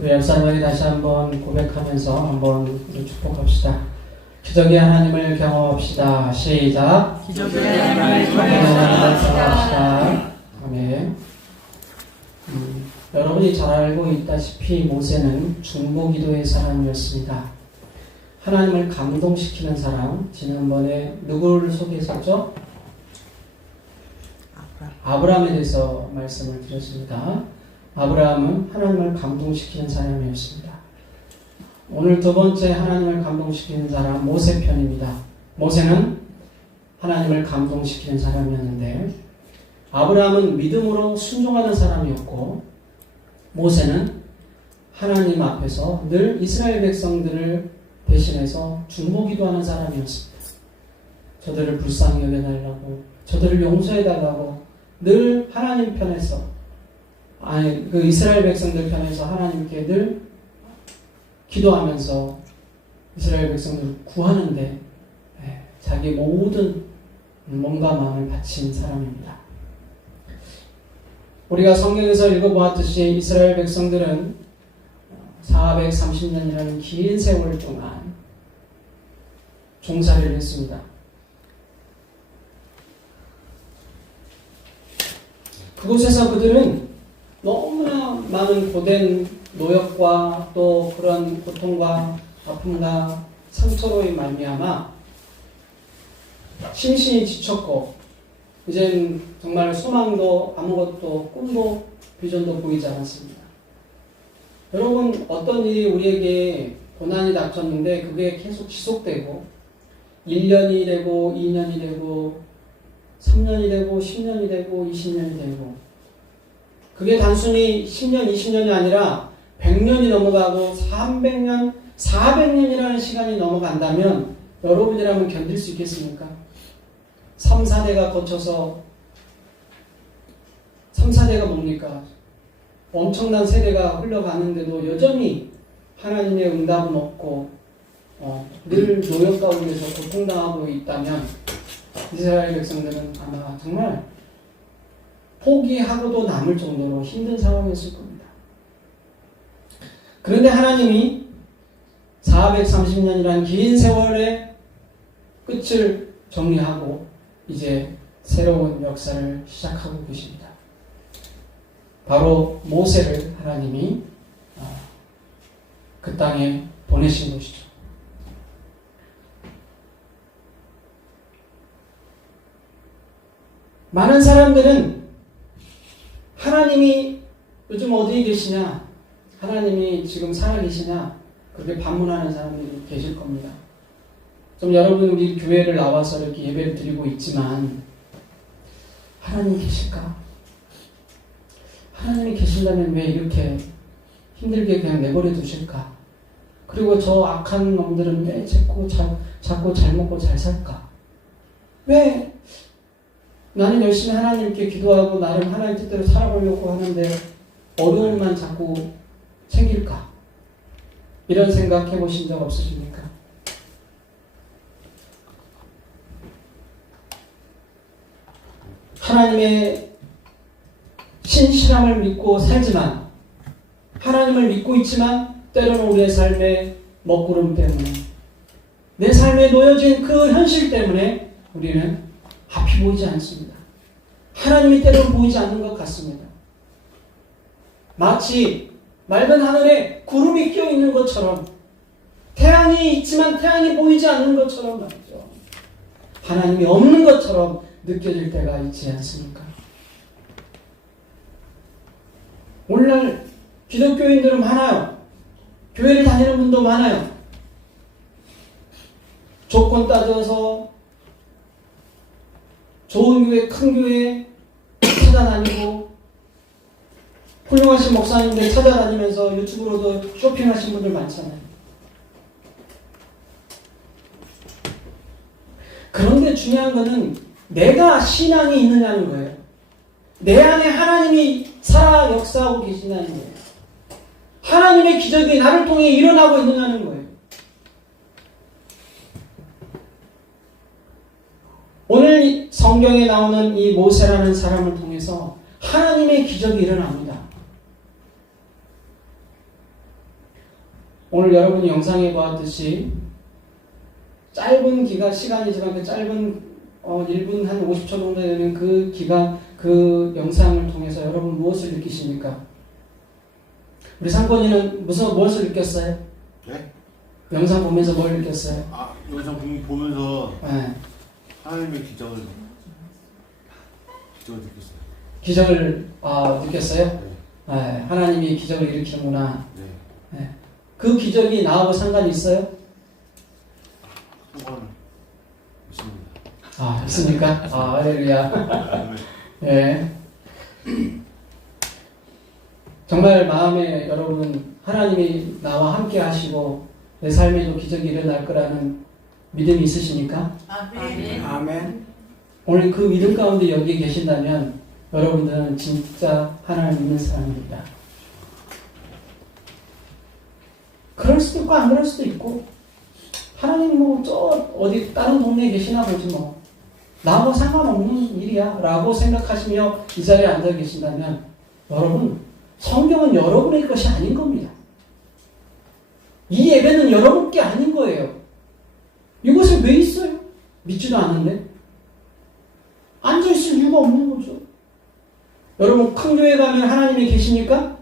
우리 열사님이 다시 한번 고백하면서 한번 우리 축복합시다. 기적의 하나님을 경험합시다. 시작. 기적의 하나님을 경험합시다. 아멘. 여러분이 잘 알고 있다시피 모세는 중보기도의 사람이었습니다. 하나님을 감동시키는 사람, 지난번에 누구를 소개했었죠? 아브라함에 대해서 말씀을 드렸습니다. 아브라함은 하나님을 감동시키는 사람이었습니다. 오늘 두 번째 하나님을 감동시키는 사람 모세 편입니다. 모세는 하나님을 감동시키는 사람이었는데 아브라함은 믿음으로 순종하는 사람이었고 모세는 하나님 앞에서 늘 이스라엘 백성들을 대신해서 중보기도하는 사람이었습니다. 저들을 불쌍히 여겨달라고, 저들을 용서해달라고 늘 하나님 편에서, 그 이스라엘 백성들 편에서 하나님께 늘 기도하면서 이스라엘 백성들을 구하는데 자기 모든 몸과 마음을 바친 사람입니다. 우리가 성경에서 읽어보았듯이 이스라엘 백성들은 430년이라는 긴 세월 동안 종살이를 했습니다. 그곳에서 그들은 너무나 많은 고된 노역과 또 그런 고통과 아픔과 상처로 말미암아 심신이 지쳤고 이젠 정말 소망도 아무것도 꿈도 비전도 보이지 않았습니다. 여러분, 어떤 일이 우리에게 고난이 닥쳤는데 그게 계속 지속되고 1년이 되고 2년이 되고 3년이 되고 10년이 되고 20년이 되고 그게 단순히 10년, 20년이 아니라 100년이 넘어가고 300년, 400년이라는 시간이 넘어간다면 여러분이라면 견딜 수 있겠습니까? 3, 4대가 거쳐서 3, 4대가 뭡니까? 엄청난 세대가 흘러가는데도 여전히 하나님의 응답은 없고 늘 노역 가운데서 고통당하고 있다면 이스라엘 백성들은 아마 정말 포기하고도 남을 정도로 힘든 상황이었을 겁니다. 그런데 하나님이 430년이라는 긴 세월의 끝을 정리하고 이제 새로운 역사를 시작하고 계십니다. 바로 모세를 하나님이 그 땅에 보내신 것이죠. 많은 사람들은 하나님이 요즘 어디에 계시냐, 하나님이 지금 살아계시냐, 그렇게 반문하는 사람들이 계실 겁니다. 좀 여러분 우리 교회를 나와서 이렇게 예배를 드리고 있지만 하나님 계실까? 하나님이 계신다면 왜 이렇게 힘들게 그냥 내버려 두실까? 그리고 저 악한 놈들은 왜 자꾸 잘 먹고 잘 살까? 왜 나는 열심히 하나님께 기도하고 나름 하나님 뜻대로 살아보려고 하는데 어려움만 자꾸 생길까? 이런 생각 해보신 적 없으십니까? 하나님의 신실함을 믿고 살지만 하나님을 믿고 있지만 때로는 우리의 삶의 먹구름 때문에 내 삶에 놓여진 그 현실 때문에 우리는 앞이 보이지 않습니다. 하나님이 때로는 보이지 않는 것 같습니다. 마치 맑은 하늘에 구름이 끼어 있는 것처럼 태양이 있지만 태양이 보이지 않는 것처럼 말이죠. 하나님이 없는 것처럼 느껴질 때가 있지 않습니까? 오늘날 기독교인들은 많아요. 교회를 다니는 분도 많아요. 조건 따져서 좋은 교회, 큰 교회 찾아다니고 훌륭하신 목사님들 찾아다니면서 유튜브로도 쇼핑하신 분들 많잖아요. 그런데 중요한 거는 내가 신앙이 있느냐는 거예요. 내 안에 하나님이 살아 역사하고 계시냐는 거예요. 하나님의 기적이 나를 통해 일어나고 있느냐는 거예요. 오늘 성경에 나오는 이 모세라는 사람을 통해서 하나님의 기적이 일어납니다. 오늘 여러분이 영상에 보았듯이 짧은 기간, 시간이지만 그 짧은 1분 한 50초 정도 되는 그 기간, 그 영상을 통해서 여러분 무엇을 느끼십니까? 우리 상권이는 무엇을 느꼈어요? 네? 영상 보면서 뭘 느꼈어요? 영상 보면서 네. 하나님의 기적을 느꼈어요. 기적을 느꼈어요? 네. 네. 하나님이 기적을 일으키는구나. 네. 네. 그 기적이 나하고 상관이 있어요? 상관 있습니다. 있습니까? 할렐루야. 네. 정말 마음에 여러분 하나님이 나와 함께 하시고 내 삶에도 기적이 일어날 거라는 믿음이 있으십니까? 아멘. 아멘. 오늘 그 믿음 가운데 여기에 계신다면 여러분들은 진짜 하나님을 믿는 사람입니다. 그럴 수도 있고 안 그럴 수도 있고 하나님 어디 다른 동네에 계시나 보지 나하고 상관없는 일이야 라고 생각하시며 이 자리에 앉아 계신다면 여러분 성경은 여러분의 것이 아닌 겁니다. 이 예배는 여러분께 아닌 거예요. 이곳에 왜 있어요? 믿지도 않는데 앉아있을 이유가 없는 거죠. 여러분 큰 교회 가면 하나님이 계십니까?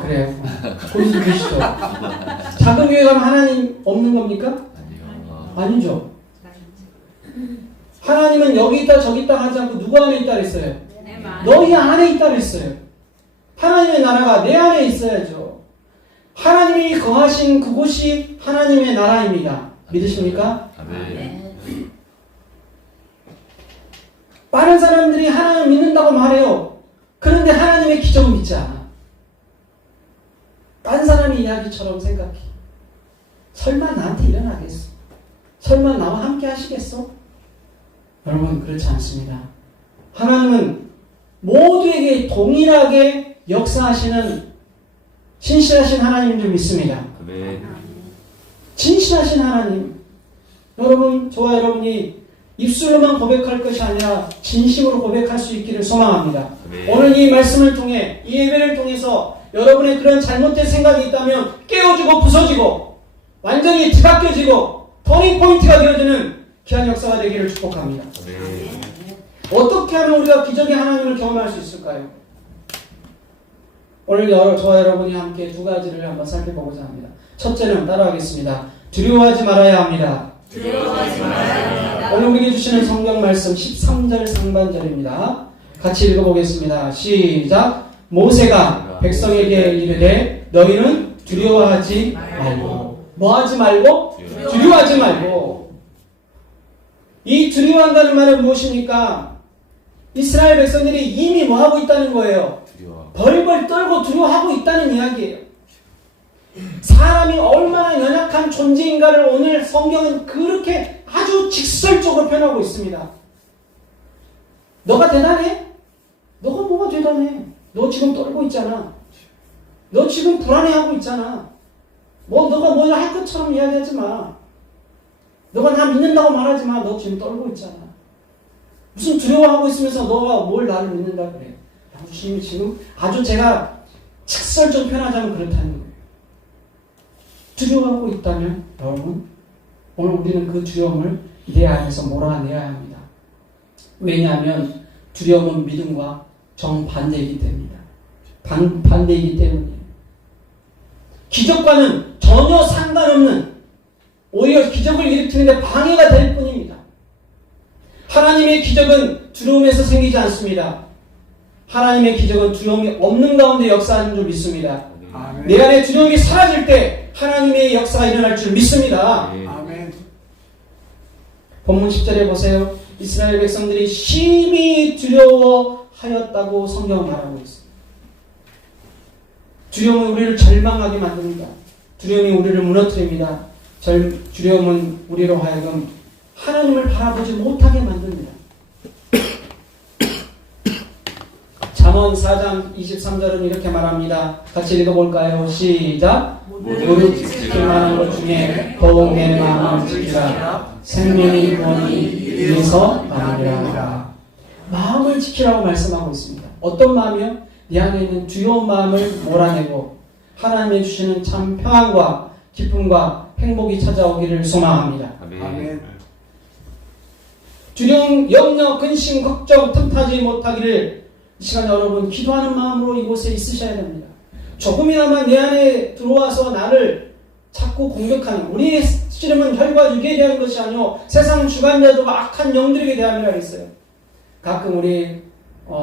그래요. 거기서 계시죠. 작은 교회 가면 하나님 없는 겁니까? 아니죠. 하나님은 여기 있다 저기 있다 하지 않고 누구 안에 있다 그랬어요? 너희 안에 있다 그랬어요. 하나님의 나라가 내 안에 있어야죠. 하나님이 거하신 그곳이 하나님의 나라입니다. 믿으십니까? 네. 많은 사람들이 하나님을 믿는다고 말해요. 그런데 하나님의 기적은 믿지 않아. 딴 사람의 이야기처럼 생각해. 설마 나한테 일어나겠어? 설마 나와 함께 하시겠어? 여러분 그렇지 않습니다. 하나님은 모두에게 동일하게 역사하시는 신실하신 하나님인 줄 믿습니다. 진실하신 하나님. 여러분 저와 여러분이 입술로만 고백할 것이 아니라 진심으로 고백할 수 있기를 소망합니다. 오늘 이 말씀을 통해 이 예배를 통해서 여러분의 그런 잘못된 생각이 있다면 깨어지고 부서지고 완전히 뒤바뀌어지고 터닝포인트가 되어지는 귀한 역사가 되기를 축복합니다. 어떻게 하면 우리가 기적의 하나님을 경험할 수 있을까요? 오늘 저와 여러분이 함께 두 가지를 한번 살펴보고자 합니다. 첫째는 따라하겠습니다. 두려워하지 말아야 합니다. 두려워하지 말아야 합니다. 오늘 우리에게 주시는 성경 말씀 13절 상반절입니다. 같이 읽어보겠습니다. 시작. 모세가 백성에게 이르되 너희는 두려워하지 말고. 뭐하지 말고? 두려워하지 말고. 이 두려워한다는 말은 무엇입니까? 이스라엘 백성들이 이미 뭐하고 있다는 거예요? 벌벌 떨고 두려워하고 있다는 이야기예요. 사람이 얼마나 연약한 존재인가를 오늘 성경은 그렇게 아주 직설적으로 표현하고 있습니다. 너가 대단해? 너가 뭐가 대단해? 너 지금 떨고 있잖아. 너 지금 불안해하고 있잖아. 너가 뭘 할 것처럼 이야기하지 마. 너가 나 믿는다고 말하지 마. 너 지금 떨고 있잖아. 무슨 두려워하고 있으면서 너가 뭘 나를 믿는다 그래. 주님이 지금 아주 제가 직설적으로 표현하자면 그렇다는 거예요. 두려워하고 있다면 여러분 오늘 우리는 그 두려움을 내 안에서 몰아내야 합니다. 왜냐하면 두려움은 믿음과 정반대이기 때문입니다. 반대이기 때문이에요. 기적과는 전혀 상관없는 오히려 기적을 일으키는 데 방해가 될 뿐입니다. 하나님의 기적은 두려움에서 생기지 않습니다. 하나님의 기적은 두려움이 없는 가운데 역사하는 줄 믿습니다. 아멘. 내 안에 두려움이 사라질 때 하나님의 역사가 일어날 줄 믿습니다. 아멘. 본문 10절에 보세요. 이스라엘 백성들이 심히 두려워하였다고 성경은 말하고 있습니다. 두려움은 우리를 절망하게 만듭니다. 두려움이 우리를 무너뜨립니다. 두려움은 우리로 하여금 하나님을 바라보지 못하게 만듭니다. 잠언 4장 23절은 이렇게 말합니다. 같이 읽어볼까요? 시작. 무릇 지킬 만한 것 중에 더욱 내 마음을 지키라. 생명의 구원이 이에서 나느니라. 마음을 지키라고 말씀하고 있습니다. 어떤 마음이요? 내 안에 있는 두려운 마음을 몰아내고 하나님이 주시는 참 평안과 기쁨과 행복이 찾아오기를 소망합니다. 아멘. 두려움, 염려, 근심, 걱정, 틈타지 못하기를 이 시간 여러분 기도하는 마음으로 이곳에 있으셔야 됩니다. 조금이나마 내 안에 들어와서 나를 자꾸 공격하는, 우리의 씨름은 혈과 육에 대한 것이 아니오 세상 주관자들과 악한 영들에게 대함이라 했어요. 가끔 우리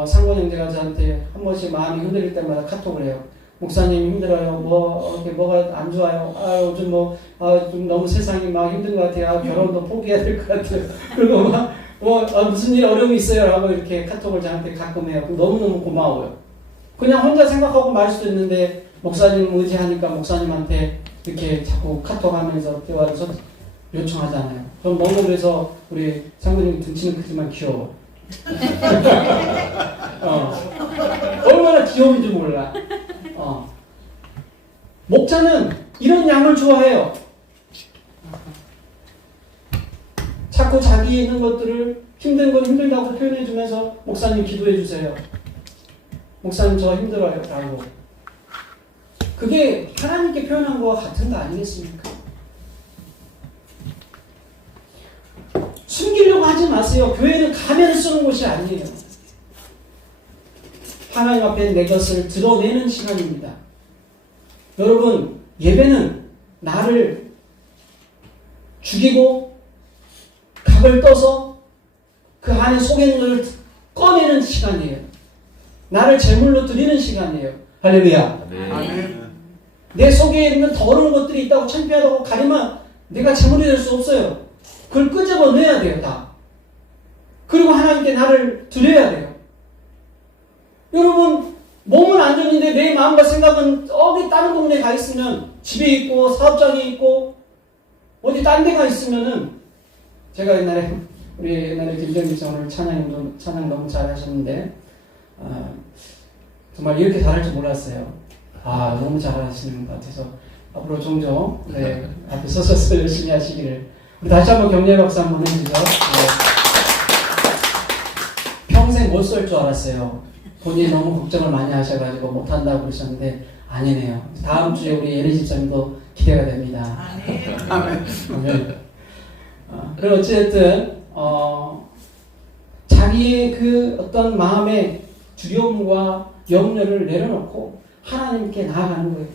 상권 형제가 저한테 한 번씩 마음이 흔들릴 때마다 카톡을 해요. 목사님 힘들어요. 이렇게 뭐가 안 좋아요. 요즘 좀 너무 세상이 막 힘든 것 같아요. 결혼도 포기해야 될 것 같아요. 그리고 무슨 일 어려움이 있어요. 라고 이렇게 카톡을 저한테 가끔 해요. 너무너무 고마워요. 그냥 혼자 생각하고 말 수도 있는데, 목사님 의지하니까 목사님한테 이렇게 자꾸 카톡하면서 대화를 요청하잖아요. 그럼 너무 그래서 우리 상부님 등치는 크지만 귀여워. 얼마나 귀여운지 몰라. 목자는 이런 양을 좋아해요. 자꾸 자기 있는 것들을 힘든 건 힘들다고 표현해주면서 목사님 기도해주세요. 목사님 저 힘들어요. 라고. 그게 하나님께 표현한 거와 같은 거 아니겠습니까? 숨기려고 하지 마세요. 교회는 가면을 쓰는 곳이 아니에요. 하나님 앞에 내 것을 드러내는 시간입니다. 여러분, 예배는 나를 죽이고 각을 떠서 그 안에 속에 있는 것을 꺼내는 시간이에요. 나를 제물로 드리는 시간이에요. 할렐루야. 아멘. 내 속에 있는 더러운 것들이 있다고 창피하다고 가리면 내가 제물이 될 수 없어요. 그걸 끄집어내야 돼요. 다. 그리고 하나님께 나를 드려야 돼요. 여러분, 몸은 안 좋은데 내 마음과 생각은 어디 다른 동네에 가 있으면, 집에 있고 사업장에 있고 어디 딴 데 가 있으면은, 제가 우리 옛날에 김정민 씨 오늘 찬양 너무 잘하셨는데 정말 이렇게 잘할 줄 몰랐어요. 너무 잘하시는 것 같아서 앞으로 종종 앞에 서서 열심히 하시기를. 우리 다시 한번 격려 박수 한번 해주죠. 평생 못 쏠 줄 알았어요. 본인이 너무 걱정을 많이 하셔가지고 못한다고 그러셨는데 아니네요. 다음 주에 우리 예리 집사님도 기대가 됩니다. 아멘. 그리고 어쨌든 자기의 그 어떤 마음의 두려움과 염려를 내려놓고 하나님께 나아가는 거예요.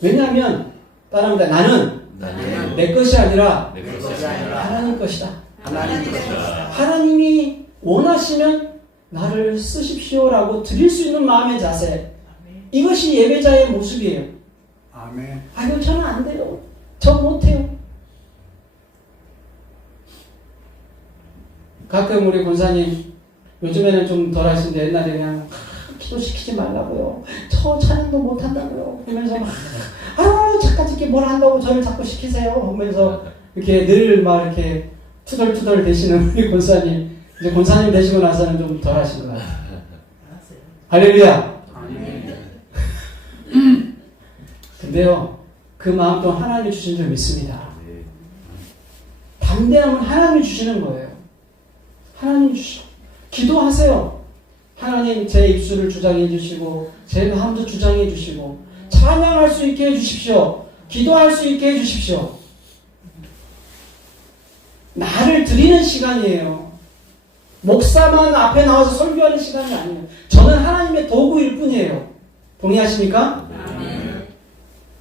왜냐하면 따라합니다. 나는 내 것이 아니라 하나님 것이다. 하나님이 원하시면 나를 쓰십시오라고 드릴 수 있는 마음의 자세. 이것이 예배자의 모습이에요. 아멘. 아유, 저는 안 돼요. 저 못해요. 가끔 우리 권사님, 요즘에는 좀 덜 하시는데 옛날에 그냥 기도시키지 말라고요. 저 찬양도 못한다고요. 그러면서 자꾸 이렇게 뭘 한다고 저를 자꾸 시키세요. 하면서 이렇게 늘 막 이렇게 투덜투덜 되시는 우리 권사님. 이제 권사님 되시고 나서는 좀 덜 하신 것 같아요. 할렐루야. 근데요, 그 마음도 하나님이 주신 줄 믿습니다. 담대함은 하나님이 주시는 거예요. 하나님 주시고 기도하세요. 하나님 제 입술을 주장해 주시고 제 마음도 주장해 주시고 찬양할 수 있게 해주십시오. 기도할 수 있게 해주십시오. 나를 드리는 시간이에요. 목사만 앞에 나와서 설교하는 시간이 아니에요. 저는 하나님의 도구일 뿐이에요. 동의하십니까?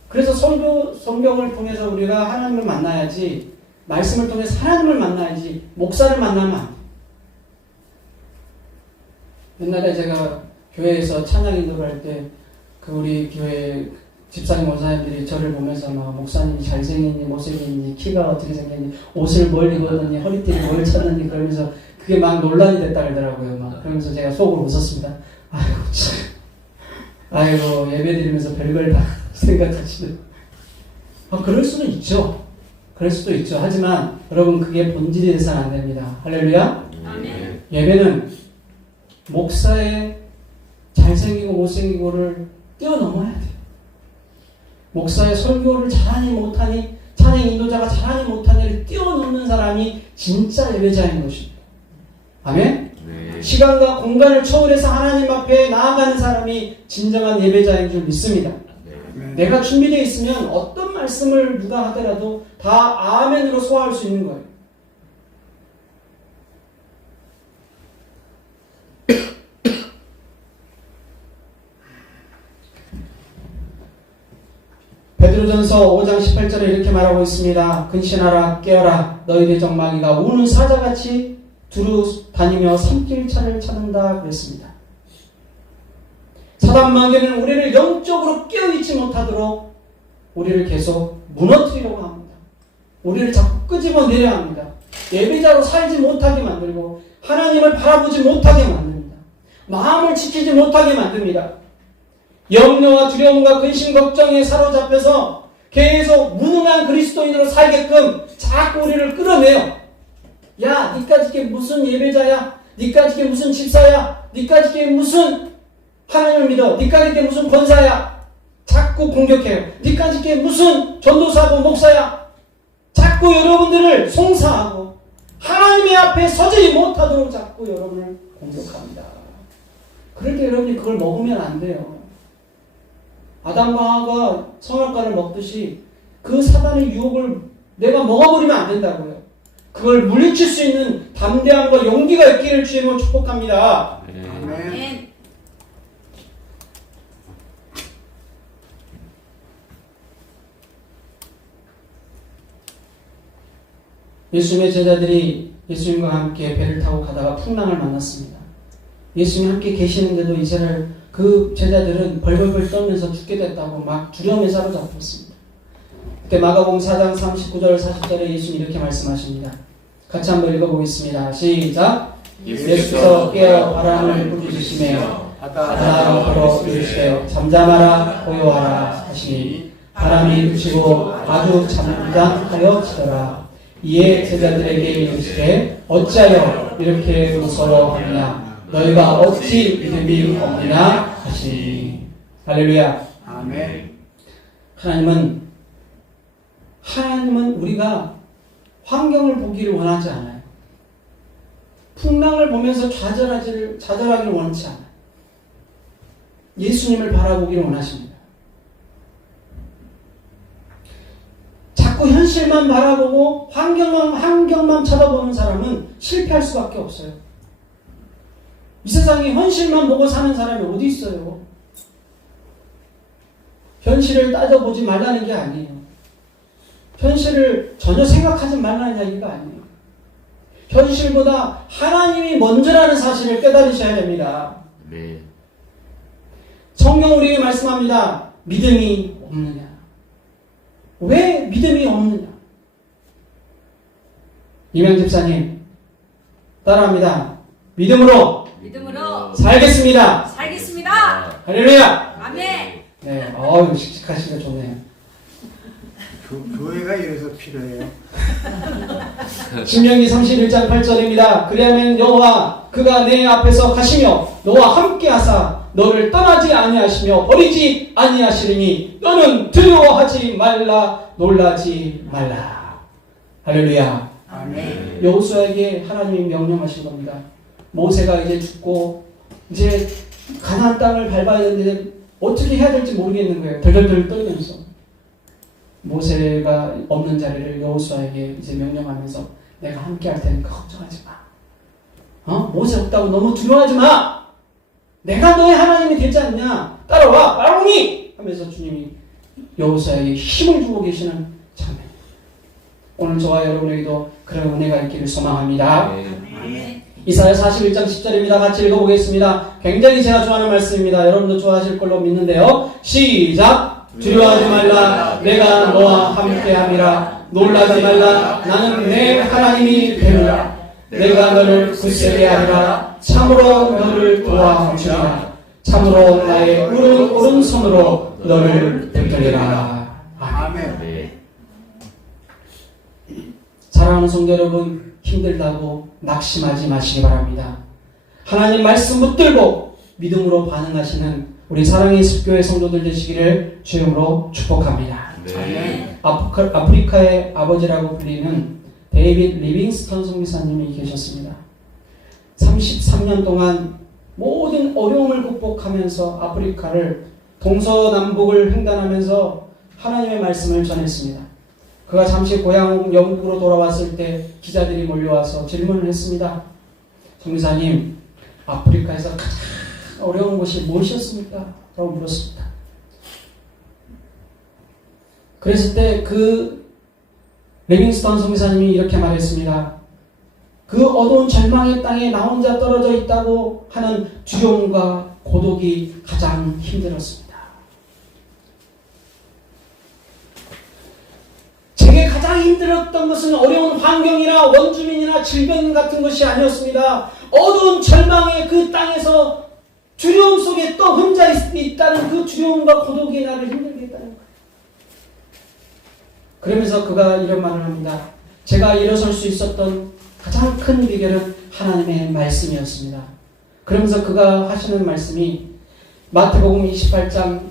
그래서 성경을 통해서 우리가 하나님을 만나야지, 말씀을 통해서 하나님을 만나야지 목사를 만나면 안 돼요. 옛날에 제가 교회에서 찬양 인도를 할 때 우리 교회 집사님 원사님들이 저를 보면서 막 목사님이 잘생겼니 못생겼니 키가 어떻게 생겼니 옷을 뭘 입었느니 허리띠를 뭘 찼느니 그러면서 그게 막 논란이 됐다 그러더라고요. 막 그러면서 제가 속으로 웃었습니다. 아이고 예배 드리면서 별걸 다 생각하시는. 그럴 수는 있죠. 그럴 수도 있죠. 하지만 여러분 그게 본질이 돼서는 안 됩니다. 할렐루야. 아멘. 예배는 목사의 잘생기고 못생기고를 뛰어넘어야 돼요. 목사의 설교를 잘하니 못하니, 찬양 인도자가 잘하니 못하니를 뛰어넘는 사람이 진짜 예배자인 것입니다. 아멘? 네. 시간과 공간을 초월해서 하나님 앞에 나아가는 사람이 진정한 예배자인 줄 믿습니다. 아멘. 내가 준비되어 있으면 어떤 말씀을 누가 하더라도 다 아멘으로 소화할 수 있는 거예요. 베드로전서 5장 18절에 이렇게 말하고 있습니다. 근신하라 깨어라 너희의 정마귀가 우는 사자같이 두루 다니며 산길차를 찾는다 그랬습니다. 사단 마귀는 우리를 영적으로 깨어있지 못하도록 우리를 계속 무너뜨리려고 합니다. 우리를 자꾸 끄집어내려 합니다. 예배자로 살지 못하게 만들고 하나님을 바라보지 못하게 만듭니다. 마음을 지키지 못하게 만듭니다. 염려와 두려움과 근심 걱정에 사로잡혀서 계속 무능한 그리스도인으로 살게끔 자꾸 우리를 끌어내요. 야, 니까지 게 무슨 예배자야? 니까지 게 무슨 집사야? 니까지 게 무슨 하나님을 믿어? 니까지 게 무슨 권사야? 자꾸 공격해요. 니까지 게 무슨 전도사고 목사야? 자꾸 여러분들을 송사하고 하나님의 앞에 서지 못하도록 자꾸 여러분을 공격합니다. 그럴 때 여러분이 그걸 먹으면 안 돼요. 아담과 하와가 선악과를 먹듯이 그 사단의 유혹을 내가 먹어버리면 안 된다고요. 그걸 물리칠 수 있는 담대함과 용기가 있기를 주님으로 축복합니다. 아멘. 아멘. 예수님의 제자들이 예수님과 함께 배를 타고 가다가 풍랑을 만났습니다. 예수님 함께 계시는데도 이스라엘 그 제자들은 벌벌벌 떨면서 죽게 됐다고 막 두려움에 사로잡혔습니다. 그때 마가복음 4장 39절 40절에 예수님 이렇게 말씀하십니다. 같이 한번 읽어보겠습니다. 시작. 예수께서 깨어 바람을 부르시며 바다로 걸어 이르시되 잠잠하라 고요하라 하시니 바람이 그치고 아주 잠잠하여 지더라. 이에 제자들에게 이르시되 어찌하여 이렇게 무서워하느냐 너희가 어찌 믿음이 없느냐 하시니. 할렐루야. 아멘. 하나님은 우리가 환경을 보기를 원하지 않아요. 풍랑을 보면서 좌절하기를 원치 않아요. 예수님을 바라보기를 원하십니다. 자꾸 현실만 바라보고 환경만 쳐다보는 사람은 실패할 수밖에 없어요. 이 세상에 현실만 보고 사는 사람이 어디 있어요? 현실을 따져보지 말라는 게 아니에요. 현실을 전혀 생각하지 말라는 이야기가 아니에요. 현실보다 하나님이 먼저라는 사실을 깨달으셔야 됩니다. 네. 성경 우리에게 말씀합니다. 믿음이 없느냐. 왜 믿음이 없느냐? 이명 집사님 따라합니다. 믿음으로 살겠습니다. 살겠습니다. 할렐루야. 아멘. 네, 씩씩하시니까 좋네요. 교회가 이래서 필요해요. 신명기 31장 8절입니다. 그리하면 여호와 그가 내 앞에서 가시며 너와 함께 하사 너를 떠나지 아니하시며 버리지 아니하시리니 너는 두려워하지 말라 놀라지 말라. 할렐루야. 아멘. 여호수아에게 하나님이 명령하신 겁니다. 모세가 이제 죽고 이제 가나안 땅을 밟아야 되는데 어떻게 해야 될지 모르겠는 거예요. 덜덜덜 떨면서 모세가 없는 자리를 여호수아에게 이제 명령하면서 내가 함께 할 테니까 걱정하지 마. 모세 없다고 너무 두려워하지 마. 내가 너의 하나님이 되지 않냐. 따라와 빠르니 하면서 주님이 여호수아에게 힘을 주고 계시는 장면. 오늘 저와 여러분에게도 그런 은혜가 있기를 소망합니다. 아멘. 이사야 41장 10절입니다. 같이 읽어보겠습니다. 굉장히 제가 좋아하는 말씀입니다. 여러분도 좋아하실 걸로 믿는데요. 시작. 두려워하지 말라. 내가 너와 함께함이라. 놀라지 말라. 나는 내 하나님이 되리라. 내가 너를 굳세게 하리라. 참으로 너를 도와주리라. 참으로 나의 오른손으로 너를 붙들리라. 아멘. 사랑하는 성도 여러분, 힘들다고 낙심하지 마시기 바랍니다. 하나님 말씀 붙들고 믿음으로 반응하시는 우리 사랑의 습교회 성도들 되시기를 주님으로 축복합니다. 네. 아프리카의 아버지라고 불리는 데이빗 리빙스턴 선교사님이 계셨습니다. 33년 동안 모든 어려움을 극복하면서 아프리카를 동서남북을 횡단하면서 하나님의 말씀을 전했습니다. 그가 잠시 고향 영국으로 돌아왔을 때 기자들이 몰려와서 질문을 했습니다. 정기사님, 아프리카에서 가장 어려운 곳이 무엇이었습니까? 라고 물었습니다. 그랬을 때 그 레빙스턴 성기사님이 이렇게 말했습니다. 그 어두운 절망의 땅에 나 혼자 떨어져 있다고 하는 두려움과 고독이 가장 힘들었습니다. 제게 가장 힘들었던 것은 어려운 환경이나 원주민이나 질병 같은 것이 아니었습니다. 어두운 절망의 그 땅에서 두려움 속에 또 혼자 있다는 그 두려움과 고독이 나를 힘들게 했다는 거예요. 그러면서 그가 이런 말을 합니다. 제가 일어설 수 있었던 가장 큰 비결은 하나님의 말씀이었습니다. 그러면서 그가 하시는 말씀이 마태복음 28장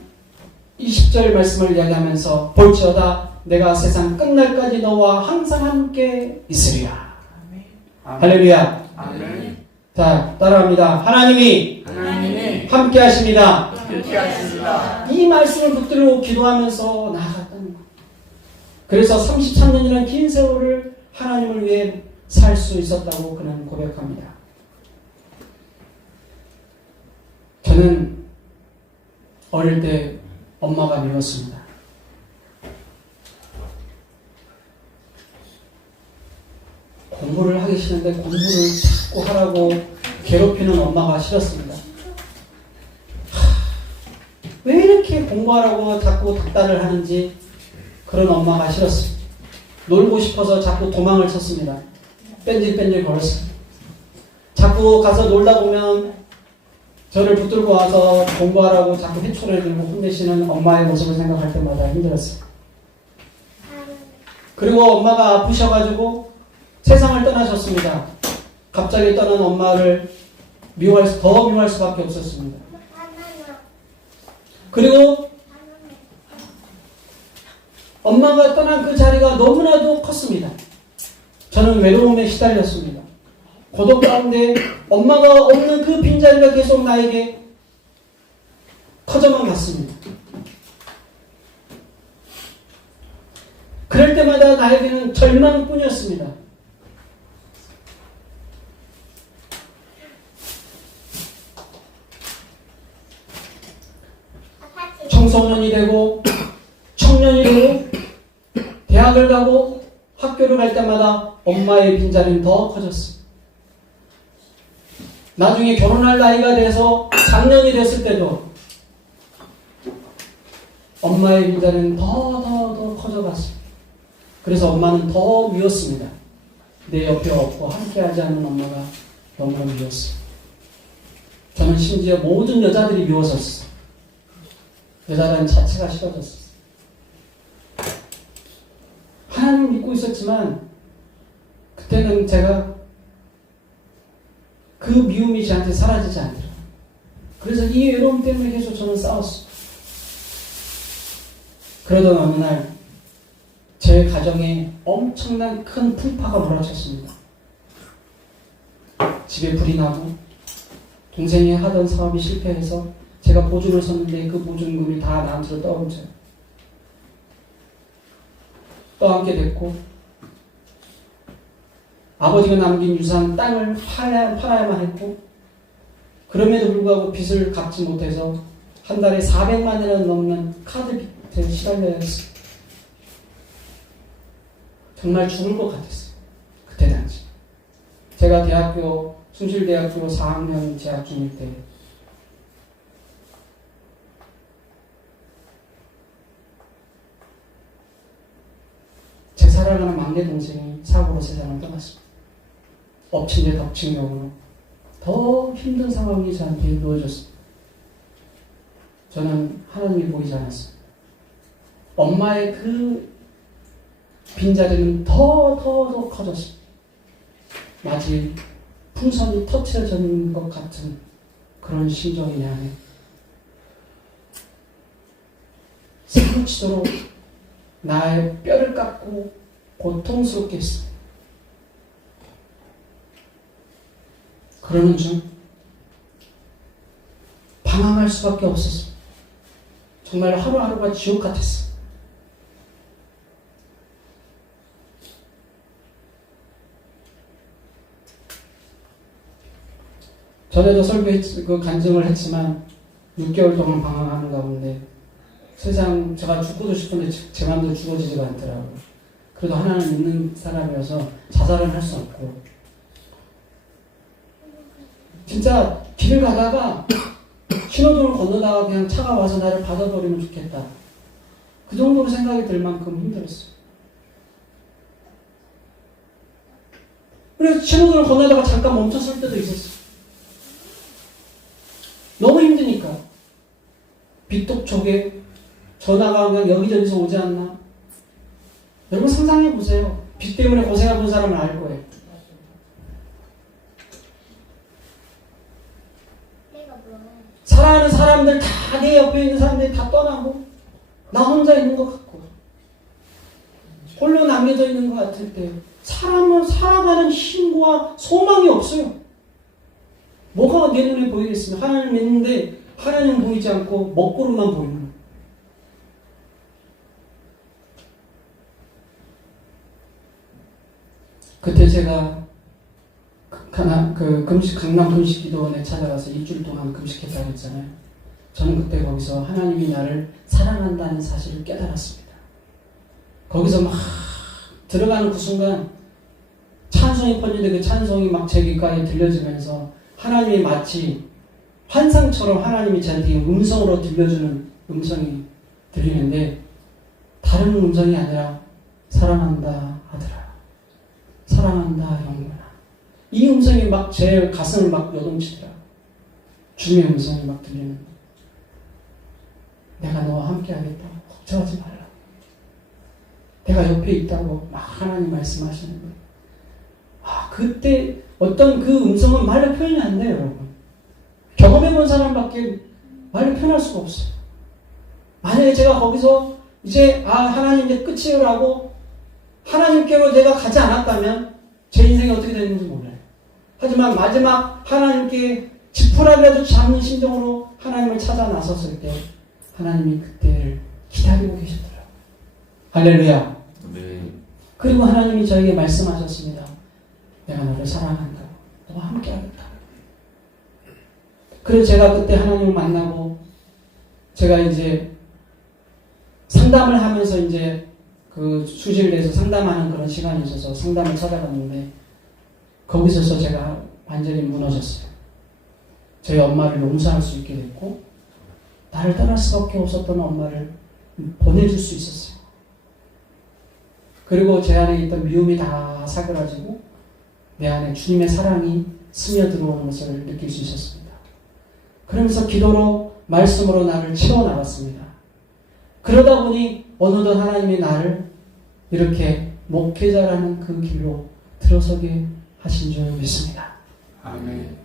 20절 말씀을 이야기하면서 볼지어다 내가 세상 끝날까지 너와 항상 함께 있으리라. 할렐루야. 아멘. 자, 따라합니다. 하나님이 함께 하십니다. 함께 하십니다. 이 말씀을 붙들고 기도하면서 나아갔다는 거예요. 그래서 33년이라는 긴 세월을 하나님을 위해 살 수 있었다고 그는 고백합니다. 저는 어릴 때 엄마가 미웠습니다. 공부를 하기 싫은데 공부를 자꾸 하라고 괴롭히는 엄마가 싫었습니다. 왜 이렇게 공부하라고 자꾸 닥달을 하는지 그런 엄마가 싫었습니다. 놀고 싶어서 자꾸 도망을 쳤습니다. 뺀질뺀질 걸었습니다. 자꾸 가서 놀다 보면 저를 붙들고 와서 공부하라고 자꾸 회초리를 들고 혼내시는 엄마의 모습을 생각할 때마다 힘들었어요. 그리고 엄마가 아프셔가지고 세상을 떠나셨습니다. 갑자기 떠난 엄마를 더 미워할 수밖에 없었습니다. 그리고 엄마가 떠난 그 자리가 너무나도 컸습니다. 저는 외로움에 시달렸습니다. 고독 가운데 엄마가 없는 그 빈자리가 계속 나에게 커져만 갔습니다. 그럴 때마다 나에게는 절망뿐이었습니다. 청소년이 되고 청년이 되고 대학을 가고 학교를 갈 때마다 엄마의 빈자리는 더 커졌습니다. 나중에 결혼할 나이가 돼서 장년이 됐을 때도 엄마의 빈자리는 더 커져갔습니다. 그래서 엄마는 더 미웠습니다. 내 옆에 없고 함께하지 않는 엄마가 너무나 미웠어요. 저는 심지어 모든 여자들이 미워졌어요. 여자라는 자체가 싫어졌어요. 하나님을 믿고 있었지만 그때는 제가 그 미움이 저한테 사라지지 않더라고요. 그래서 이 외로움 때문에 계속 저는 싸웠어요. 그러던 어느 날 제 가정에 엄청난 큰 풍파가 몰아쳤습니다. 집에 불이 나고 동생이 하던 사업이 실패해서 제가 보증을 섰는데 그 보증금이 다 나한테로 떠오르죠. 떠안게 됐고 아버지가 남긴 유산 땅을 팔아야만 했고 그럼에도 불구하고 빚을 갚지 못해서 한 달에 400만 원이나 넘는 카드 빚에 시달려야 했어요. 정말 죽을 것 같았어요. 그때 당시. 제가 숭실대학교 4학년 재학 중일 때 제 사랑하는 막내 동생이 사고로 세상을 떠났습니다. 엎친 데 덮친 경우로 더 힘든 상황이 저한테 놓여졌습니다. 저는 하나님이 보이지 않았어요. 엄마의 그 빈자리는 더 커졌습니다. 마치 풍선이 터트려진 것 같은 그런 심정이 내 안에 사무치도록 나의 뼈를 깎고 고통스럽게 했습니다. 그러는 중 방황할 수밖에 없었습니다. 정말 하루하루가 지옥 같았어. 전에도 그 간증을 했지만 6개월 동안 방황하는 가운데 세상 제가 죽고도 싶은데 제 마음대로 죽어지지가 않더라고요. 그래도 하나님 믿는 사람이어서 자살은 할 수 없고 진짜 길을 가다가 신호등을 건너다가 그냥 차가 와서 나를 받아버리면 좋겠다. 그 정도로 생각이 들 만큼 힘들었어요. 그래서 신호등을 건너다가 잠깐 멈췄을 때도 있었어요. 너무 힘드니까. 빚독촉에 전화가 그냥 여기저기서 오지 않나? 여러분 상상해 보세요. 빚 때문에 고생해본 사람은 알 거예요. 사랑하는 사람들 다 내 옆에 있는 사람들이 다 떠나고 나 혼자 있는 것 같고 홀로 남겨져 있는 것 같을 때 사람은 살아가는 힘과 소망이 없어요. 뭐가 내 눈에 보이겠습니까? 하나님 믿는데 하나님 보이지 않고 먹구름만 보이는 거예요. 그때 제가 강남 금식기도원에 찾아가서 일주일 동안 금식했다고 했잖아요. 저는 그때 거기서 하나님이 나를 사랑한다는 사실을 깨달았습니다. 거기서 막 들어가는 그 순간 찬송이 퍼지는데 그 찬송이 막 제 귓가에 들려지면서 하나님이 마치 환상처럼 하나님이 저한테 음성으로 들려주는 음성이 들리는데 다른 음성이 아니라 사랑한다 아들아, 사랑한다 영혼아. 이 음성이 막 제 가슴을 막 요동치더라고요. 주님의 음성이 막 들리는 거예요. 내가 너와 함께 하겠다. 걱정하지 말라. 내가 옆에 있다고 막 하나님 말씀하시는 거예요. 그때 어떤 그 음성은 말로 표현이 안 돼요, 여러분. 경험해본 사람밖에 말로 표현할 수가 없어요. 만약에 제가 거기서 이제 하나님 이제 끝이라고 하나님께로 내가 가지 않았다면 제 인생이 어떻게 됐는지 몰라요. 하지만 마지막 하나님께 지푸라기라도 잡는 심정으로 하나님을 찾아 나섰을 때 하나님이 그때를 기다리고 계시더라고요. 할렐루야. 네. 그리고 하나님이 저에게 말씀하셨습니다. 내가 너를 사랑한다. 너와 함께 하겠다. 그래서 제가 그때 하나님을 만나고 제가 이제 상담을 하면서 이제 그 수질에서 상담하는 그런 시간이 있어서 상담을 찾아갔는데 거기서서 제가 완전히 무너졌어요. 저희 엄마를 용서할 수 있게 됐고 나를 떠날 수밖에 없었던 엄마를 보내줄 수 있었어요. 그리고 제 안에 있던 미움이 다 사그라지고 내 안에 주님의 사랑이 스며들어오는 것을 느낄 수 있었습니다. 그러면서 기도로 말씀으로 나를 채워나갔습니다. 그러다 보니 어느덧 하나님이 나를 이렇게 목회자라는 그 길로 들어서게 하신 줄 믿습니다. 아멘.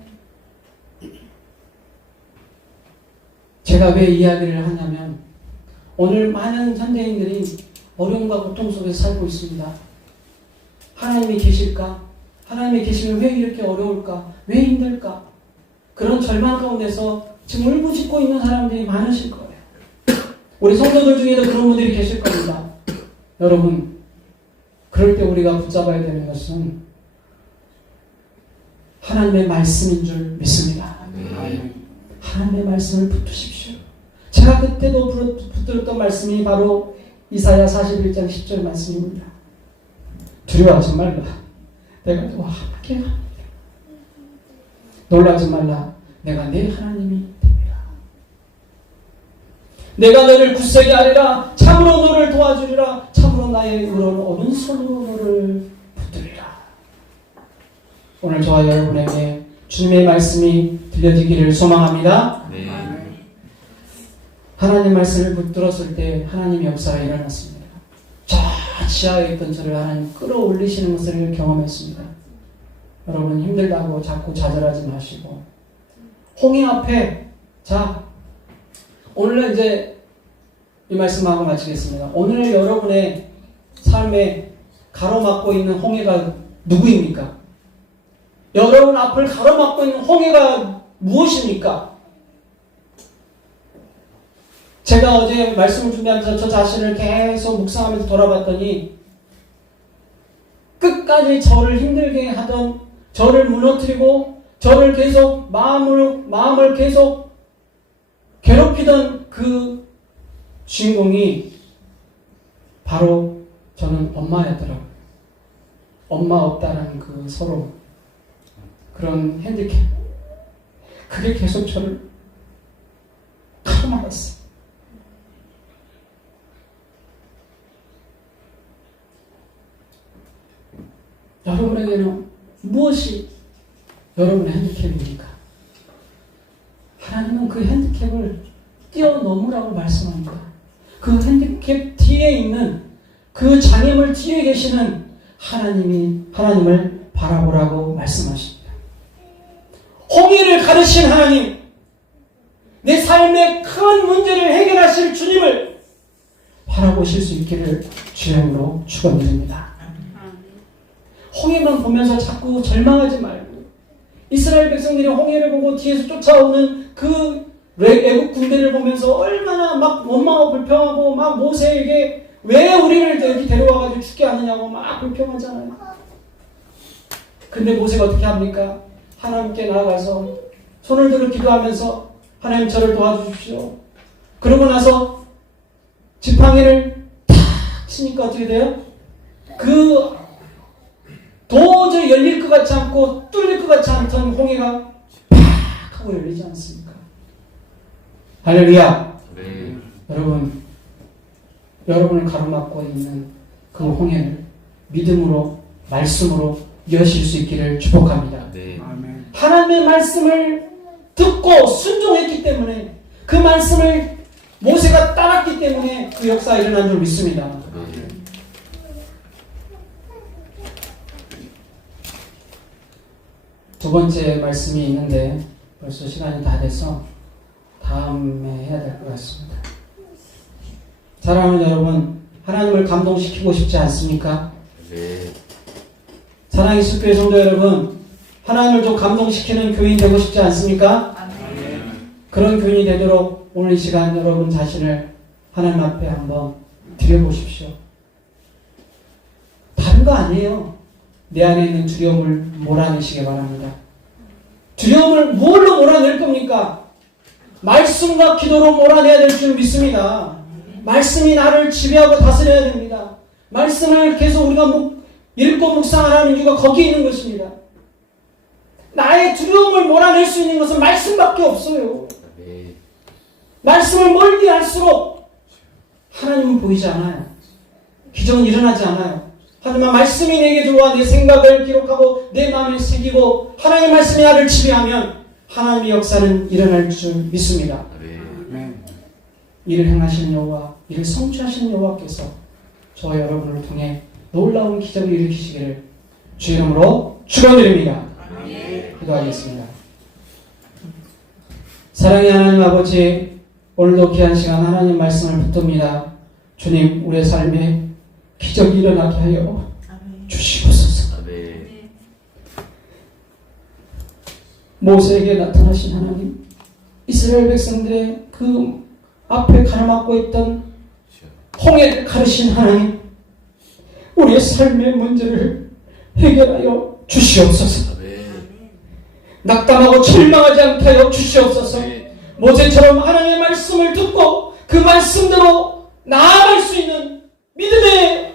제가 왜 이야기를 하냐면 오늘 많은 현대인들이 어려움과 고통 속에서 살고 있습니다. 하나님이 계실까? 하나님이 계시면 왜 이렇게 어려울까? 왜 힘들까? 그런 절망 가운데서 지금 울부짖고 있는 사람들이 많으실 거예요. 우리 성도들 중에도 그런 분들이 계실 겁니다. 여러분, 그럴 때 우리가 붙잡아야 되는 것은 하나님의 말씀인 줄 믿습니다. 하나님의 말씀을 붙드십시오. 제가 그때도 붙들었던 말씀이 바로 이사야 41장 10절 말씀입니다. 두려워하지 말라. 내가 너와 함께 합니다. 놀라지 말라. 내가 내 하나님이 됩니다. 내가 너를 굳세게 하리라. 참으로 너를 도와주리라. 참으로 나의 의로운 오른손으로 너를 붙들리라. 오늘 저와 여러분에게 주님의 말씀이 들려지기를 소망합니다. 네. 하나님 말씀을 붙들었을 때 하나님의 역사가 일어났습니다. 저 지하에 있던 저를 하나님 끌어올리시는 것을 경험했습니다. 여러분 힘들다고 자꾸 좌절하지 마시고 홍해 앞에 오늘 이제 이 말씀하고 마치겠습니다. 오늘 여러분의 삶에 가로막고 있는 홍해가 누구입니까? 여러분 앞을 가로막고 있는 홍해가 무엇입니까? 제가 어제 말씀을 준비하면서 저 자신을 계속 묵상하면서 돌아봤더니 끝까지 저를 힘들게 하던, 저를 무너뜨리고 저를 계속 마음을 계속 괴롭히던 그 주인공이 바로 저는 엄마였더라고요. 엄마 없다라는 그 서러움, 그런 핸디캡, 그게 계속 저를 가로막았어요. 여러분에게는 무엇이 여러분의 핸디캡입니까? 하나님은 그 핸디캡을 뛰어넘으라고 말씀합니다. 그 핸디캡 뒤에 있는 그 장애물 뒤에 계시는 하나님을 바라보라고 말씀하십니다. 홍해를 가르신 하나님, 내 삶의 큰 문제를 해결하실 주님을 바라보실 수 있기를 주님으로 축원드립니다. 홍해만 보면서 자꾸 절망하지 말고, 이스라엘 백성들이 홍해를 보고 뒤에서 쫓아오는 그 애국 군대를 보면서 얼마나 막 원망하고 불평하고 막 모세에게 왜 우리를 여기 데려와가지고 죽게 하느냐고 막 불평하잖아요. 근데 모세가 어떻게 합니까? 하나님께 나아가서 손을 들어 기도하면서 하나님 저를 도와주십시오. 그러고 나서 지팡이를 탁 치니까 어떻게 돼요? 그 도저히 열릴 것 같지 않고 뚫릴 것 같지 않던 홍해가 팍 하고 열리지 않습니까? 할렐루야. 네. 여러분을 가로막고 있는 그 홍해를 믿음으로, 말씀으로 여실 수 있기를 축복합니다. 네. 아멘. 하나님의 말씀을 듣고 순종했기 때문에, 그 말씀을 모세가 따랐기 때문에 그 역사가 일어난 줄 믿습니다. 네. 두 번째 말씀이 있는데 벌써 시간이 다 돼서 다음에 해야 될 것 같습니다. 사랑하는 여러분, 하나님을 감동시키고 싶지 않습니까? 네. 사랑의 숲교회 성도 여러분, 하나님을 좀 감동시키는 교인 되고 싶지 않습니까? 그런 교인이 되도록 오늘 이 시간 여러분 자신을 하나님 앞에 한번 드려보십시오. 다른 거 아니에요. 내 안에 있는 두려움을 몰아내시기 바랍니다. 두려움을 뭘로 몰아낼 겁니까? 말씀과 기도로 몰아내야 될 줄 믿습니다. 말씀이 나를 지배하고 다스려야 됩니다. 말씀을 계속 우리가 읽고 묵상하라는 이유가 거기에 있는 것입니다. 나의 두려움을 몰아낼 수 있는 것은 말씀밖에 없어요. 네. 말씀을 멀리 할수록 하나님은 보이지 않아요. 기적은 일어나지 않아요. 하지만 말씀이 내게 들어와 내 생각을 기록하고 내 마음에 새기고 하나님의 말씀이 나를 지배하면 하나님의 역사는 일어날 줄 믿습니다. 네. 아멘. 이를 행하시는 여호와, 이를 성취하시는 여호와께서 저와 여러분을 통해 놀라운 기적을 일으키시기를 주 이름으로 축원드립니다. 기도하겠습니다. 사랑의 하나님 아버지, 오늘도 귀한 시간 하나님 말씀을 붙듭니다. 주님, 우리의 삶에 기적이 일어나게 하여 주시옵소서. 네. 모세에게 나타나신 하나님, 이스라엘 백성들의 그 앞에 가로막고 있던 홍해를 가르신 하나님, 우리의 삶의 문제를 해결하여 주시옵소서. 네. 낙담하고 절망하지 않게 하여 주시옵소서. 네. 모세처럼 하나님의 말씀을 듣고 그 말씀대로 나아갈 수 있는 믿음의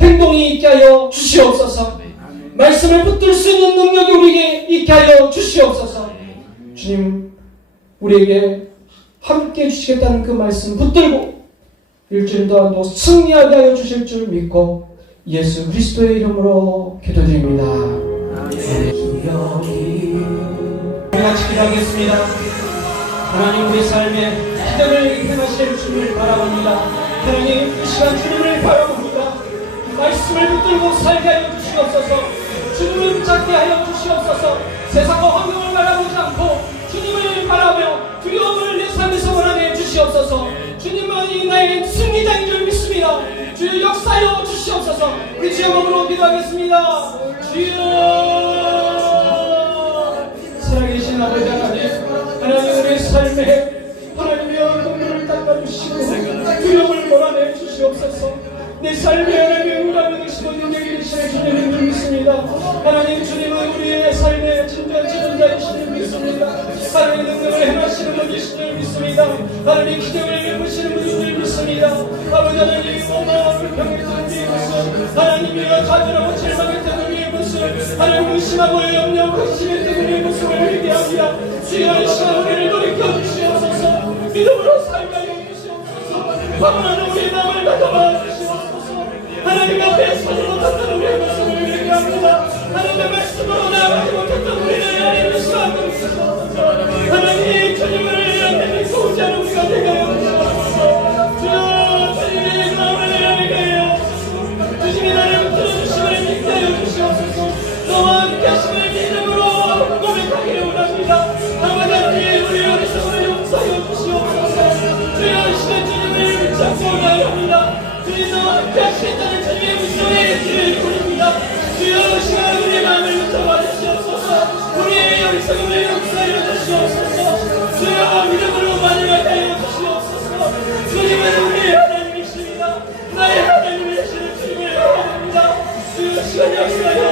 행동이 있게 하여 주시옵소서. 네. 말씀을 붙들 수 있는 능력이 우리에게 있게 하여 주시옵소서. 주님, 우리에게 함께 해주시겠다는 그 말씀 붙들고 일주일 동안도 승리하게 하여 주실 줄 믿고 예수 그리스도의 이름으로 기도드립니다. 우리 같이 기도하겠습니다. 하나님, 우리 삶에 기적을 행하실 주님을 바라봅니다. 하나님, 이 시간 주님을 바라봅니다. 말씀을 붙들고 살게 하여 주시옵소서. 주님을 붙잡게 하여 주시옵소서. 세상과 환경을 바라보지 않고 주님을 바라며 두려움을 내 삶에서 몰아내 주시옵소서. 주님만이 나의 승리자인 줄 믿습니다. 주여 역사하여 주시옵소서. 우리 주여 몸으로 기도하겠습니다. 주여, 살아계신 아버지 하나님, 하나님 우리 삶에 하나님의 눈물을 닦아주시고 주님을 몰아내 주시옵소서. 내 삶의 하나님의 응답이시고 능력이 되시는 주님을 믿습니다. 하나님 주님은 우리의 삶의 진정 지존자이신 줄 믿습니다. 하나님 능력을 행하시는 분이신 줄 믿습니다. 하나님 기적을 베푸시는 분인 줄 믿습니다. 아버지 하나님 오마음을 병했던 우리의 모습, 하나님이여 좌절하고 절망했던 우리의 모습, 하나님 의심하고 염려하고 의심했던 우리의 모습을 회개합니다. 주여 이 시간 우리를 돌이켜 주시옵소서. 믿음으로 살게 주시옵소서. 방언하는 우리의 마음을 다잡아 주시옵소서. 하나님 앞에 서지 못했던 우리의 모습을 회개합니다. 하나님의 말씀으로 나아가지 못했던 우리를 하나님의 시간으로 주시옵소서. 하나님 주님을 하나님 믿고 오지 않은 우리가 되게 하여 주시옵소서. 주여 주님의 마음을 하나님께 하여 주시옵소서. 주님이 나를 들어주심을 믿게 하여 주시옵소서. 너와 함께 하심을 믿음으로 고백하기를 원합니다. 아버지 하나님 우리 어리석음을 용서하여 주시옵소서. 주여 이 시간 주님을 붙잡고 나아갑니다. 주님 너와 함께 하시는 주님의 무서움의 길을